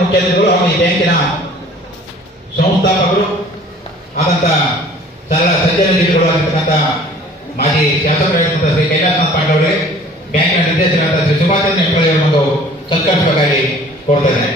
ಮುಖ್ಯ ಅತಿಥಿಗಳು ಹಾಗೂ ಈ ಬ್ಯಾಂಕಿನ ಸಂಸ್ಥಾಪಕರು ಆದಂತ ಸರಳ ಸಜ್ಜನ ಜೀವಿಗಳು ಆಗಿರ್ತಕ್ಕಂಥ ಮಾಜಿ ಶಾಸಕರಾಗಿರ್ತಕ್ಕಂಥ ಶ್ರೀ ಕೈಲಾಸನಾಥ್ ಪಾಟೀಲ್ ಅವರಿಗೆ ಬ್ಯಾಂಕಿನ ನಿರ್ದೇಶಕರಾದ ಶ್ರೀ ಸುಭಾಷ್ ಚಂದ್ರ ಹೆಂಪಳ್ಳಿ ಒಂದು ಸತ್ಕರಿಸಬೇಕಾಗಿ ಕೋರ್ತಾ ಇದ್ದೇನೆ.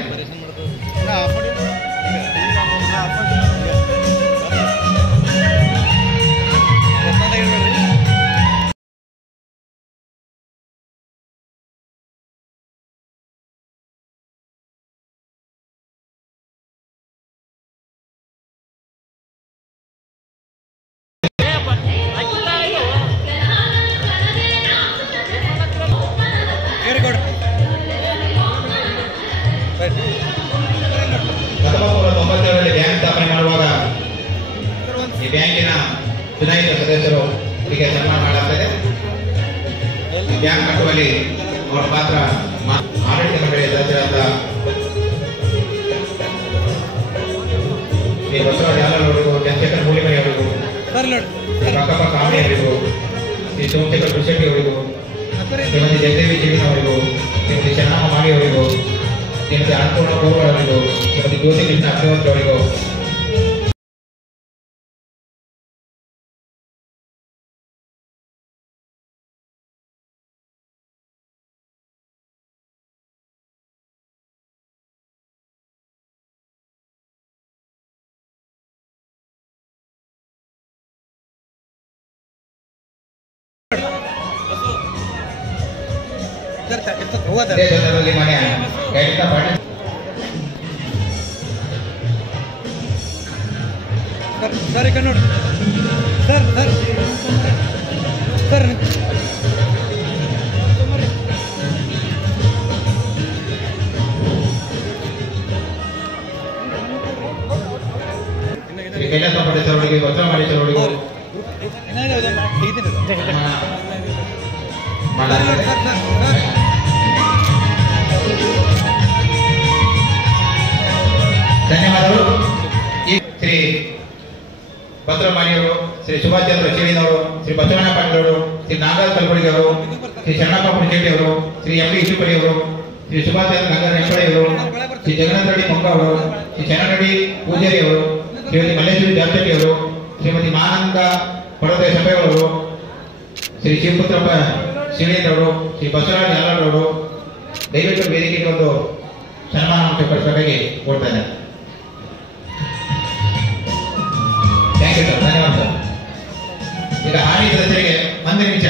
ಬ್ಯಾಂಕ್ ಸ್ಥಾಪನೆ ಮಾಡುವಾಗ ಈ ಬ್ಯಾಂಕಿನ ಚುನಾಯಿತ ಸದಸ್ಯರು ಈಗ ಸನ್ಮಾನ ಮಾಡಲಾಗ್ತದೆ. ಬ್ಯಾಂಕ್ ಕಟ್ಟುವಲ್ಲಿ ಅವರ ಪಾತ್ರ ಆಡಳಿತ ಮಂಡಳಿಯ ಸದಸ್ಯರಾದ ಶ್ರೀ ಬಸವರಾಜ ಯಾಲಲ್ ಅವರಿಗೂ, ಚಂದ್ರಶೇಖರ್ ಮೂಲಿಮರಿ ಅವರಿಗೂ, ಕಕ್ಕಪ್ಪ ಕಾಮಿ ಅವರಿಗೂ, ಶ್ರೀ ಸೋಮಶೇಖರ್ ಕುಶೆಟ್ಟಿ ಅವರಿಗೂ, ಶ್ರೀಮತಿ ಜಯದೇವಿ ಜೀವನ ಅವರಿಗೂ, ಶ್ರೀಮತಿ ಶರಣಮ್ಮ ಮಾಲಿ ಅವರಿಗೂ, ಶ್ರೀಮತಿ ಅನ್ನಪೂರ್ಣ ಪೂರ್ವ ಅವರಿಗೂ, ಶ್ರೀಮತಿ ಜ್ಯೋತಿ ಕೃಷ್ಣ ಅಭಿವಂತ ಅವರಿಗೂ ಇದೇ ಸಂದರ್ಭದಲ್ಲಿ ಮಾನ್ಯ ಕೈಲಾಸ ಪಾಟೀಲ್ ಸರ್ ಈಗ ನೋಡಿ sir sir sir Shri Kailasa Patil sir ಅವರಿಗೆ, ವಸ್ತ್ರ ಮಾಡಿ ಸರ್ ಅವರಿಗೂ ಧನ್ಯವಾದಗಳು. ಶ್ರೀ ಭದ್ರಮಾಣಿಯವರು, ಶ್ರೀ ಸುಭಾಷ್ ಚಂದ್ರ ಚೀಳಿನವರು, ಶ್ರೀ ಬಸವಣ್ಣ ಪಾಟೀಲ್ ಅವರು, ಶ್ರೀ ನಾಗರಾಜ್ ಕಲ್ಬುರ್ಗಿ ಅವರು, ಶ್ರೀ ಶರಣಪ್ಪ ಪುಣಚೇಟಿ ಅವರು, ಶ್ರೀ ಎಂ ಡಿ ಇಸುಪಡಿ ಅವರು, ಶ್ರೀ ಸುಭಾಷ್ ಚಂದ್ರ ಗಂಗಾ ಹೆಂಪಳೆ ಅವರು, ಶ್ರೀ ಜಗನ್ನಾಥ ರೆಡ್ಡಿ ಪಂಗ ಅವರು, ಶ್ರೀ ಚನ್ನರೆಡ್ಡಿ ಪೂಜಾರಿ ಅವರು, ಶ್ರೀಮತಿ ಮಲ್ಲೇಶ್ವರಿ ಜಾರ್ಚಟ್ಟಿ ಅವರು, ಶ್ರೀಮತಿ ಮಾನಂದ ಪರ್ವತ ಸಭೆಯವರು, ಶ್ರೀ ಶಿವಪುತ್ರಪ್ಪ ಶಿವಲಿಂಗವರು, ಶ್ರೀ ಬಸವರಾಜ ಯಾಲಲ್ ಅವರು ದಯವಿಟ್ಟು ವೇದಿಕೆಗೆ ಒಂದು ಸನ್ಮಾನ ಸ್ವೀಕರಿಸಬೇಕಾಗಿ ಕೊಡ್ತಾ ಇದ್ದಾರೆ. ಥ್ಯಾಂಕ್ ಯು ಸರ್, ಧನ್ಯವಾದ ಸರ್. ಈಗ ಹಾಲಿ ಸದಸ್ಯರಿಗೆ 1 ನಿಮಿಷ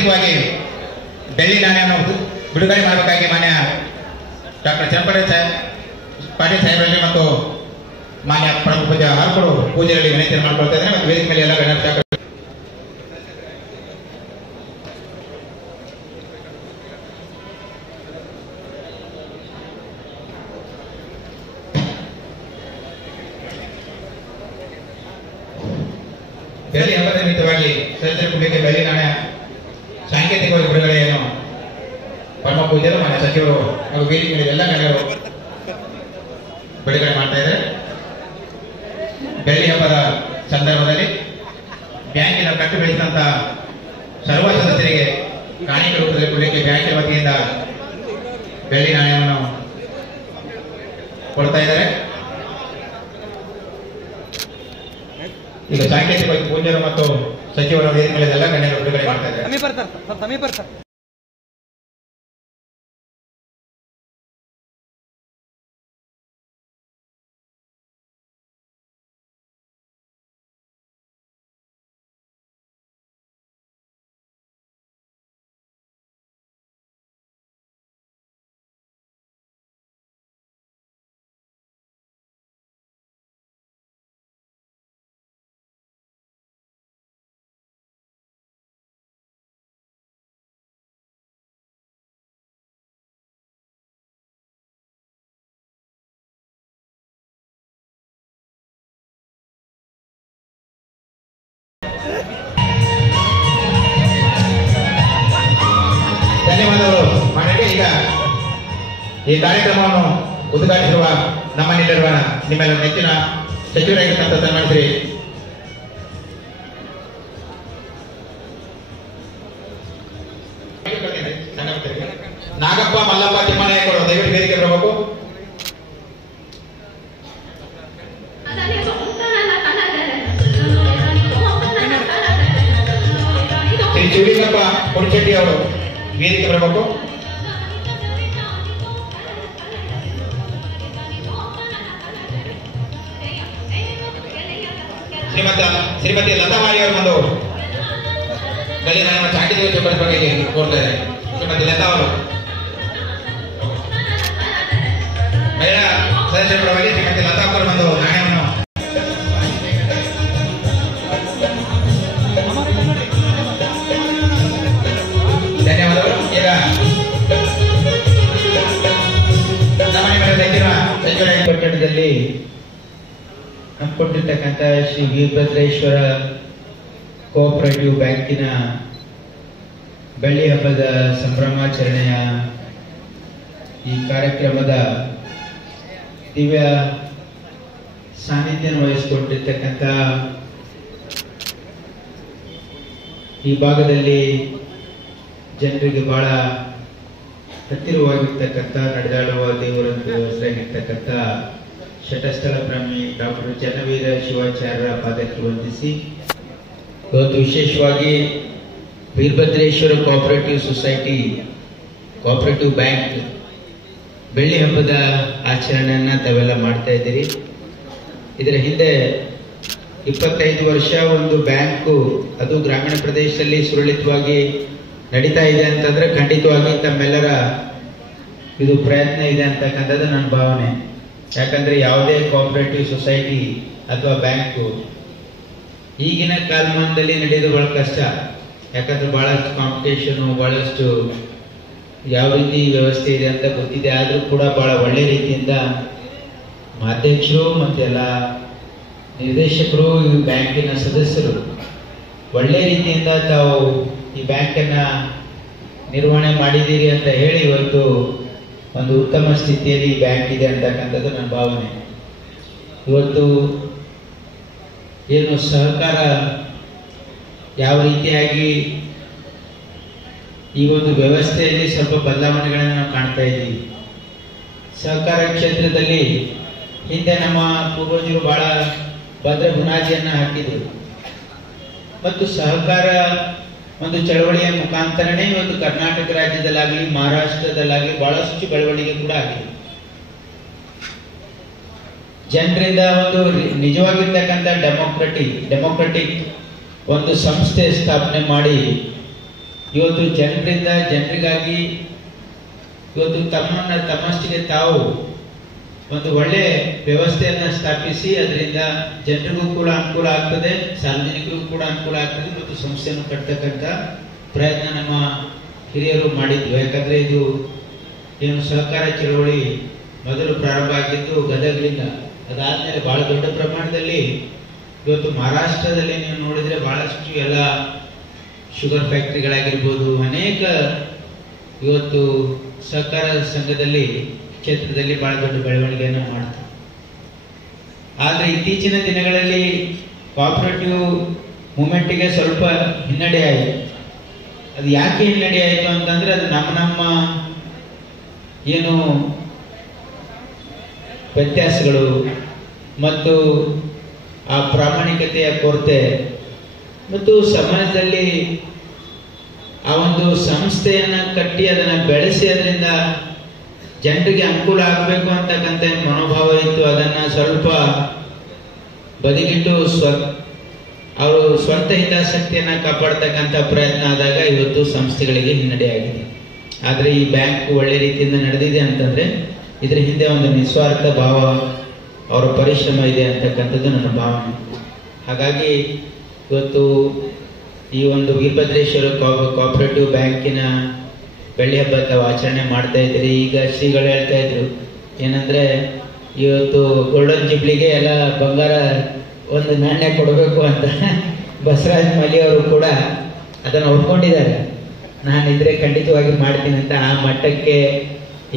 ಸಾಂಕೇತಿಕವಾಗಿ ಬೆಳ್ಳಿ ನಾಣ್ಯವನ್ನು ಬಿಡುಗಡೆ ಮಾಡಬೇಕಾಗಿ ಮಾನ್ಯ ಡಾಕ್ಟರ್ ಚನ್ನಪಟ್ಟಣ ಪಾಟೀಲ್ ಸಾಹೇಬರಲ್ಲಿ ಮತ್ತು ಮಾನ್ಯ ಪ್ರಮುಖ ಪೂಜಾ ಹರಕರು ಪೂಜೆಯಲ್ಲಿ ವಿನಂತಿಯನ್ನು ಮಾಡ್ಕೊಳ್ತಾ ಇದ್ದಾರೆ ಮತ್ತು ವೇದಿಕೆ ಮೇಲೆ ಎಲ್ಲ ಗಣ್ಯರು ಬೆಳ್ಳಿ ಹಬ್ಬದ ನಿಮಿತ್ತವಾಗಿ ಸದಸ್ಯರ ಕುಟುಂಬಕ್ಕೆ ಬೆಳ್ಳಿ ನಾಣ್ಯ ಸಾಂಕೇತಿಕವಾಗಿ ಬಿಡುಗಡೆಯನ್ನು ಪರಮ ಪೂಜೆರು ಮಾನ್ಯ ಸಚಿವರು ಹಾಗೂ ವೇದಿಕೆ ಮೇಲೆ ಎಲ್ಲ ಗಣ್ಯರು ಬಿಡುಗಡೆ ಮಾಡ್ತಾ ಇದ್ದಾರೆ. ಬೆಳ್ಳಿ ಹಬ್ಬದ ಸಂದರ್ಭದಲ್ಲಿ ಬ್ಯಾಂಕಿನ ಕಟ್ಟು ಬೆಳೆಸಿದಂತ ಸರ್ವ ಸದಸ್ಯರಿಗೆ ಕಾಣಿಕೆ ರೂಪದಲ್ಲಿ ಕೊಡಲಿಕ್ಕೆ ಬ್ಯಾಂಕಿನ ವತಿಯಿಂದ ಬೆಳ್ಳಿ ನಾಣ್ಯವನ್ನು ಕೊಡ್ತಾ ಇದ್ದಾರೆ. ಈಗ ಸಾಂಕೇತಿಕವಾಗಿ ಪೂಜ್ಯರು ಮತ್ತು ಸಚಿವರ ವೇದಿಕೆ ಮೇಲೆ ಎಲ್ಲ ಗಣ್ಯರು ಬಿಡುಗಡೆ ಮಾಡ್ತಾ ಇದ್ದಾರೆ. ಧನ್ಯವಾದಗಳು ಮಾಡಲಿ. ಈಗ ಈ ಕಾರ್ಯಕ್ರಮವನ್ನು ಉದ್ಘಾಟಿಸಿರುವ ನಮ್ಮಲ್ಲಿರುವ ನಿಮ್ಮೆಲ್ಲ ನೆಚ್ಚಿನ ಸಚಿವರಾಗಿರ್ತಕ್ಕಂಥ ಸನ್ಮಾನಿಸಿ ನಾಗಪ್ಪ ಮಲ್ಲಪ್ಪ ತಿಮ್ಮನಾಯಕರು ದಯವಿಟ್ಟು ವೇದಿಕೆ ಬರಬೇಕು. ಶ್ರೀ ಶಿವಲಿಂಗಪ್ಪ ಕೊಡಚೆಟ್ಟಿ ಅವರು ವೇದಿಕೆ ಬರಬೇಕು. ಶ್ರೀಮತಿ ಲತಾಮಾರಿ ಅವರು ಬಂದು ಗಲಿ ನಾಣ್ಯ ಸಾಂಕೇತಿಕ ಬಗ್ಗೆ ಕೋರ್ತಾ ಇದ್ದಾರೆ. ಶ್ರೀಮತಿ ಲತಾ ಅವರು ಮಹಿಳಾ ಸದಸ್ಯರ ಪರವಾಗಿ ಶ್ರೀಮತಿ ಲತಾ ಅವರು ಬಂದು ನಾಣ್ಯವನ್ನು ಧನ್ಯವಾದಗಳು. ಈಗ ಪಟ್ಟಣದಲ್ಲಿ ಹಮ್ಮಿಕೊಂಡಿರ್ತಕ್ಕಂಥ ಶ್ರೀ ವೀರಭದ್ರೇಶ್ವರ ಕೋಆಪರೇಟಿವ್ ಬ್ಯಾಂಕಿನ ಬೆಳ್ಳಿ ಹಬ್ಬದ ಸಂಭ್ರಮಾಚರಣೆಯ ಈ ಕಾರ್ಯಕ್ರಮದ ದಿವ್ಯ ಸಾನ್ನಿಧ್ಯ ವಹಿಸಿಕೊಂಡಿರ್ತಕ್ಕಂಥ ಈ ಭಾಗದಲ್ಲಿ ಜನರಿಗೆ ಬಹಳ ಹತ್ತಿರವಾಗಿರ್ತಕ್ಕಂಥ ನಡೆದಾಡುವ ದೇವರಂದು ಹೆಸರಾಗಿರ್ತಕ್ಕಂಥ ಶಟಸ್ಥಳ ಬ್ರಹ್ಮಿ ಡಾಕ್ಟರ್ ಚನ್ನವೀರ ಶಿವಾಚಾರ್ಯರ ಪಾದಕ್ಕೆ ವಂದಿಸಿ ಇವತ್ತು ವಿಶೇಷವಾಗಿ Veerabhadreshwara cooperative society cooperative bank ಬೆಳ್ಳಿ ಹಬ್ಬದ ಆಚರಣೆಯನ್ನ ತಾವೆಲ್ಲ ಮಾಡ್ತಾ ಇದ್ದೀರಿ. ಇದರ ಹಿಂದೆ 25 ವರ್ಷ ಒಂದು ಬ್ಯಾಂಕು ಅದು ಗ್ರಾಮೀಣ ಪ್ರದೇಶದಲ್ಲಿ ಸುರಳಿತವಾಗಿ ನಡೀತಾ ಇದೆ ಅಂತಂದ್ರೆ ಖಂಡಿತವಾಗಿ ತಮ್ಮೆಲ್ಲರ ಇದು ಪ್ರಯತ್ನ ಇದೆ ಅಂತಕ್ಕಂಥದ್ದು ನನ್ನ ಭಾವನೆ. ಯಾಕಂದ್ರೆ ಯಾವುದೇ ಕೋಆಪರೇಟಿವ್ ಸೊಸೈಟಿ ಅಥವಾ ಬ್ಯಾಂಕು ಈಗಿನ ಕಾಲಮಾನದಲ್ಲಿ ನಡೆಯೋದು ಬಹಳ ಕಷ್ಟ. ಯಾಕಂದ್ರೆ ಬಹಳಷ್ಟು ಕಾಂಪಿಟೇಷನ್, ಬಹಳಷ್ಟು ಯಾವ ರೀತಿ ವ್ಯವಸ್ಥೆ ಇದೆ ಅಂತ ಗೊತ್ತಿದೆ. ಆದರೂ ಕೂಡ ಬಹಳ ಒಳ್ಳೆ ರೀತಿಯಿಂದ ಅಧ್ಯಕ್ಷರು ಮತ್ತೆಲ್ಲ ನಿರ್ದೇಶಕರು ಈ ಬ್ಯಾಂಕಿನ ಸದಸ್ಯರು ಒಳ್ಳೆ ರೀತಿಯಿಂದ ತಾವು ಈ ಬ್ಯಾಂಕನ್ನ ನಿರ್ವಹಣೆ ಮಾಡಿದ್ದೀರಿ ಅಂತ ಹೇಳಿ ಇವತ್ತು ಒಂದು ಉತ್ತಮ ಸ್ಥಿತಿಯಲ್ಲಿ ಈ ಬ್ಯಾಂಕ್ ಇದೆ ಅಂತಕ್ಕಂಥದ್ದು ನನ್ನ ಭಾವನೆ. ಇವತ್ತು ಏನು ಸಹಕಾರ ಯಾವ ರೀತಿಯಾಗಿ ಈ ಒಂದು ವ್ಯವಸ್ಥೆಯಲ್ಲಿ ಸ್ವಲ್ಪ ಬದಲಾವಣೆಗಳನ್ನು ನಾವು ಕಾಣ್ತಾ ಇದ್ದೀವಿ. ಸಹಕಾರ ಕ್ಷೇತ್ರದಲ್ಲಿ ಹಿಂದೆ ನಮ್ಮ ಪೂರ್ವಜರು ಬಹಳ ಭದ್ರ ಬುನಾದಿಯನ್ನು ಹಾಕಿದರು ಮತ್ತು ಸಹಕಾರ ಒಂದು ಚಳವಳಿಯ ಮುಖಾಂತರನೇ ಇವತ್ತು ಕರ್ನಾಟಕ ರಾಜ್ಯದಲ್ಲಾಗಲಿ ಮಹಾರಾಷ್ಟ್ರದಲ್ಲಾಗಲಿ ಬಹಳಷ್ಟು ಬೆಳವಣಿಗೆ ಕೂಡ ಆಗಿದೆ. ಜನರಿಂದ ಒಂದು ನಿಜವಾಗಿರ್ತಕ್ಕಂಥ ಡೆಮೋಕ್ರೆಟಿಕ್ ಒಂದು ಸಂಸ್ಥೆ ಸ್ಥಾಪನೆ ಮಾಡಿ ಇವತ್ತು ಜನರಿಂದ ಜನರಿಗಾಗಿ ಇವತ್ತು ತಮ್ಮಷ್ಟಿಗೆ ತಾವು ಒಂದು ಒಳ್ಳೆ ವ್ಯವಸ್ಥೆಯನ್ನ ಸ್ಥಾಪಿಸಿ ಅದರಿಂದ ಜನರಿಗೂ ಕೂಡ ಅನುಕೂಲ ಆಗ್ತದೆ, ಸಾರ್ವಜನಿಕರಿಗೂ ಕೂಡ ಅನುಕೂಲ ಆಗ್ತದೆ ಮತ್ತು ಸಂಸ್ಥೆಯನ್ನು ಕಟ್ಟತಕ್ಕಂಥ ಪ್ರಯತ್ನ ನಮ್ಮ ಹಿರಿಯರು ಮಾಡಿದ್ವು. ಯಾಕಂದ್ರೆ ಇದು ಏನು ಸಹಕಾರ ಚಳವಳಿ ಮೊದಲು ಪ್ರಾರಂಭ ಆಗಿದ್ದು ಗದಗಲಿಂದ, ಅದಾದ್ಮೇಲೆ ಬಹಳ ದೊಡ್ಡ ಪ್ರಮಾಣದಲ್ಲಿ ಇವತ್ತು ಮಹಾರಾಷ್ಟ್ರದಲ್ಲಿ ನೀವು ನೋಡಿದ್ರೆ ಬಹಳಷ್ಟು ಎಲ್ಲ ಶುಗರ್ ಫ್ಯಾಕ್ಟರಿಗಳಾಗಿರ್ಬೋದು, ಅನೇಕ ಇವತ್ತು ಸಹಕಾರ ಸಂಘದಲ್ಲಿ ಕ್ಷೇತ್ರದಲ್ಲಿ ಬಹಳ ದೊಡ್ಡ ಬೆಳವಣಿಗೆಯನ್ನು ಮಾಡ್ತಾರೆ. ಆದ್ರೆ ಇತ್ತೀಚಿನ ದಿನಗಳಲ್ಲಿ ಕೋಆಪರೇಟಿವ್ ಮೂವ್ಮೆಂಟ್ಗೆ ಸ್ವಲ್ಪ ಹಿನ್ನಡೆ ಆಯಿತು. ಅದು ಯಾಕೆ ಹಿನ್ನಡೆ ಆಯಿತು ಅಂತಂದ್ರೆ ಅದು ನಮ್ಮ ಏನು ವ್ಯತ್ಯಾಸಗಳು ಮತ್ತು ಆ ಪ್ರಾಮಾಣಿಕತೆಯ ಕೊರತೆ ಮತ್ತು ಸಮಾಜದಲ್ಲಿ ಆ ಒಂದು ಸಂಸ್ಥೆಯನ್ನ ಕಟ್ಟಿ ಅದನ್ನ ಬೆಳೆಸಿ ಅದರಿಂದ ಜನರಿಗೆ ಅನುಕೂಲ ಆಗಬೇಕು ಅಂತಕ್ಕಂಥ ಮನೋಭಾವ ಇತ್ತು. ಅದನ್ನ ಸ್ವಲ್ಪ ಬದಿಗಿಟ್ಟು ಅವರು ಸ್ವಂತ ಹಿತಾಸಕ್ತಿಯನ್ನ ಕಾಪಾಡ್ತಕ್ಕಂಥ ಪ್ರಯತ್ನ ಆದಾಗ ಇವತ್ತು ಸಂಸ್ಥೆಗಳಿಗೆ ಹಿನ್ನಡೆ ಆಗಿದೆ. ಆದ್ರೆ ಈ ಬ್ಯಾಂಕ್ ಒಳ್ಳೆ ರೀತಿಯಿಂದ ನಡೆದಿದೆ ಅಂತಂದ್ರೆ ಇದ್ರ ಹಿಂದೆ ಒಂದು ನಿಸ್ವಾರ್ಥ ಭಾವ, ಅವರ ಪರಿಶ್ರಮ ಇದೆ ಅಂತಕ್ಕಂಥದ್ದು ನನ್ನ ಭಾವನೆ. ಹಾಗಾಗಿ ಇವತ್ತು ಈ ಒಂದು ವೀರಭದ್ರೇಶ್ವರ ಕೋಆಪರೇಟಿವ್ ಬ್ಯಾಂಕಿನ ಬೆಳ್ಳಿ ಹಬ್ಬ ತಾವು ಆಚರಣೆ ಮಾಡ್ತಾ ಇದ್ದೀರಿ. ಈಗ ಶ್ರೀಗಳು ಹೇಳ್ತಾ ಇದ್ರು ಏನಂದ್ರೆ ಇವತ್ತು ಗೋಲ್ಡನ್ ಜುಬ್ಲಿಗೆ ಎಲ್ಲ ಬಂಗಾರ ಒಂದು ನಾಣ್ಯ ಕೊಡಬೇಕು ಅಂತ ಬಸವರಾಜ್ ಮಲಿ ಅವರು ಕೂಡ ಅದನ್ನು ಒಪ್ಕೊಂಡಿದ್ದಾರೆ. ನಾನಿದ್ರೆ ಖಂಡಿತವಾಗಿ ಮಾಡ್ತೀನಿ ಅಂತ. ಆ ಮಟ್ಟಕ್ಕೆ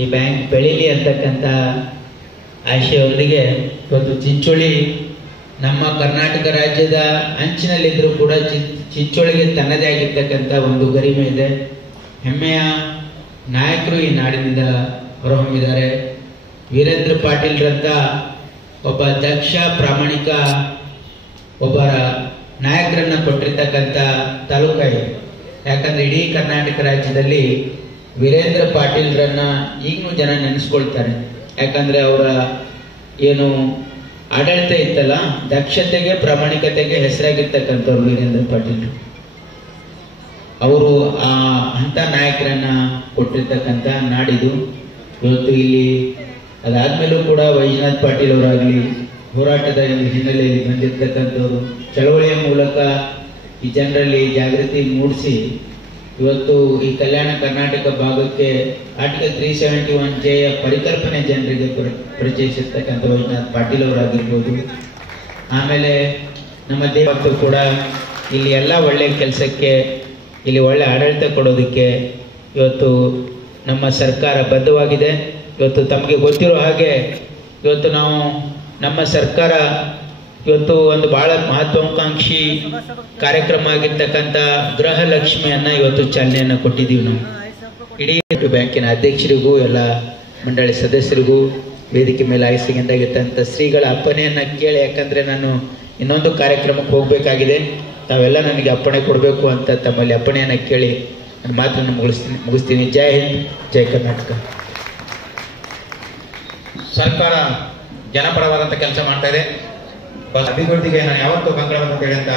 ಈ ಬ್ಯಾಂಕ್ ಬೆಳೀಲಿ ಅಂತಕ್ಕಂಥ ಆಶಯವೊಂದಿಗೆ ಇವತ್ತು ಚಿಂಚೋಳಿ ನಮ್ಮ ಕರ್ನಾಟಕ ರಾಜ್ಯದ ಅಂಚಿನಲ್ಲಿದ್ದರೂ ಕೂಡ ಚಿಂಚೋಳಿಗೆ ತನ್ನದೇ ಆಗಿರ್ತಕ್ಕಂಥ ಒಂದು ಗರಿಮೆ ಇದೆ. ಹೆಮ್ಮೆಯ ನಾಯಕರು ಈ ನಾಡಿನಿಂದ ಹೊರಹೊಮ್ಮಿದ್ದಾರೆ. ವೀರೇಂದ್ರ ಪಾಟೀಲ್ರಂತ ಒಬ್ಬ ದಕ್ಷ ಪ್ರಾಮಾಣಿಕ ಒಬ್ಬ ನಾಯಕರನ್ನ ಕೊಟ್ಟಿರ್ತಕ್ಕಂಥ ತಾಲೂಕಾಗಿದೆ. ಯಾಕಂದ್ರೆ ಇಡೀ ಕರ್ನಾಟಕ ರಾಜ್ಯದಲ್ಲಿ ವೀರೇಂದ್ರ ಪಾಟೀಲ್ರನ್ನ ಈಗಲೂ ಜನ ನೆನೆಸ್ಕೊಳ್ತಾರೆ. ಯಾಕಂದ್ರೆ ಅವರ ಏನು ಆಡಳಿತ ಇತ್ತಲ್ಲ, ದಕ್ಷತೆಗೆ ಪ್ರಾಮಾಣಿಕತೆಗೆ ಹೆಸರಾಗಿರ್ತಕ್ಕಂಥವ್ರು ವೀರೇಂದ್ರ ಪಾಟೀಲ್. ಅವರು ಅಂತ ನಾಯಕರನ್ನ ಕೊಟ್ಟಿರ್ತಕ್ಕಂಥ ನಾಡಿದು. ಇವತ್ತು ಇಲ್ಲಿ ಅದಾದ್ಮೇಲೂ ಕೂಡ ವೈಜನಾಥ್ ಪಾಟೀಲ್ ಅವರಾಗಲಿ ಹೋರಾಟದ ಹಿನ್ನೆಲೆಯಲ್ಲಿ ಬಂದಿರ್ತಕ್ಕಂಥವ್ರು, ಚಳವಳಿಯ ಮೂಲಕ ಈ ಜನರಲ್ಲಿ ಜಾಗೃತಿ ಮೂಡಿಸಿ ಇವತ್ತು ಈ ಕಲ್ಯಾಣ ಕರ್ನಾಟಕ ಭಾಗಕ್ಕೆ ಆರ್ಟಿಕಲ್ 371J ಪರಿಕಲ್ಪನೆ ಜನರಿಗೆ ಪರಿಚಯಿಸಿರ್ತಕ್ಕಂಥ ವೈಜನಾಥ್ ಪಾಟೀಲ್ ಅವರಾಗಿರ್ಬೋದು. ಆಮೇಲೆ ನಮ್ಮ ದೇವತ್ತು ಕೂಡ ಇಲ್ಲಿ ಎಲ್ಲ ಒಳ್ಳೆಯ ಕೆಲಸಕ್ಕೆ, ಇಲ್ಲಿ ಒಳ್ಳೆ ಆಡಳಿತ ಕೊಡೋದಕ್ಕೆ ಇವತ್ತು ನಮ್ಮ ಸರ್ಕಾರ ಬದ್ಧವಾಗಿದೆ. ಇವತ್ತು ತಮಗೆ ಗೊತ್ತಿರೋ ಹಾಗೆ ಇವತ್ತು ನಾವು ನಮ್ಮ ಸರ್ಕಾರ ಇವತ್ತು ಒಂದು ಬಹಳ ಮಹತ್ವಾಕಾಂಕ್ಷಿ ಕಾರ್ಯಕ್ರಮ ಆಗಿರ್ತಕ್ಕಂಥ ಗೃಹ ಲಕ್ಷ್ಮಿಯನ್ನ ಇವತ್ತು ಚಾಲನೆಯನ್ನ ಕೊಟ್ಟಿದ್ದೀವಿ. ನಾವು ಇಡೀ ಬ್ಯಾಂಕಿನ ಅಧ್ಯಕ್ಷರಿಗೂ ಎಲ್ಲ ಮಂಡಳಿ ಸದಸ್ಯರಿಗೂ ವೇದಿಕೆ ಮೇಲೆ ಆಯ್ಕೆಯಾಗಿರ್ತಕ್ಕಂಥ ಶ್ರೀಗಳ ಅಪ್ಪಣೆಯನ್ನ ಕೇಳಿ, ಯಾಕಂದ್ರೆ ನಾನು ಇನ್ನೊಂದು ಕಾರ್ಯಕ್ರಮಕ್ಕೆ ಹೋಗ್ಬೇಕಾಗಿದೆ, ತಾವೆಲ್ಲ ನನಗೆ ಅಪ್ಪಣೆ ಕೊಡಬೇಕು ಅಂತ ತಮ್ಮಲ್ಲಿ ಅಪ್ಪಣೆಯನ್ನ ಕೇಳಿ ನನ್ನ ಮಾತನ್ನು ಮುಗಿಸ್ತೀನಿ. ಜೈ ಹಿಂದ್, ಜೈ ಕರ್ನಾಟಕ. ಸರ್ಕಾರ ಜನಪರವಾದಂಥ ಕೆಲಸ ಮಾಡ್ತಾ ಇದೆ. ಅಭಿವೃದ್ಧಿಗೆ ನಾನು ಯಾವತ್ತೂ ಕಂಕಣ ಅಂತ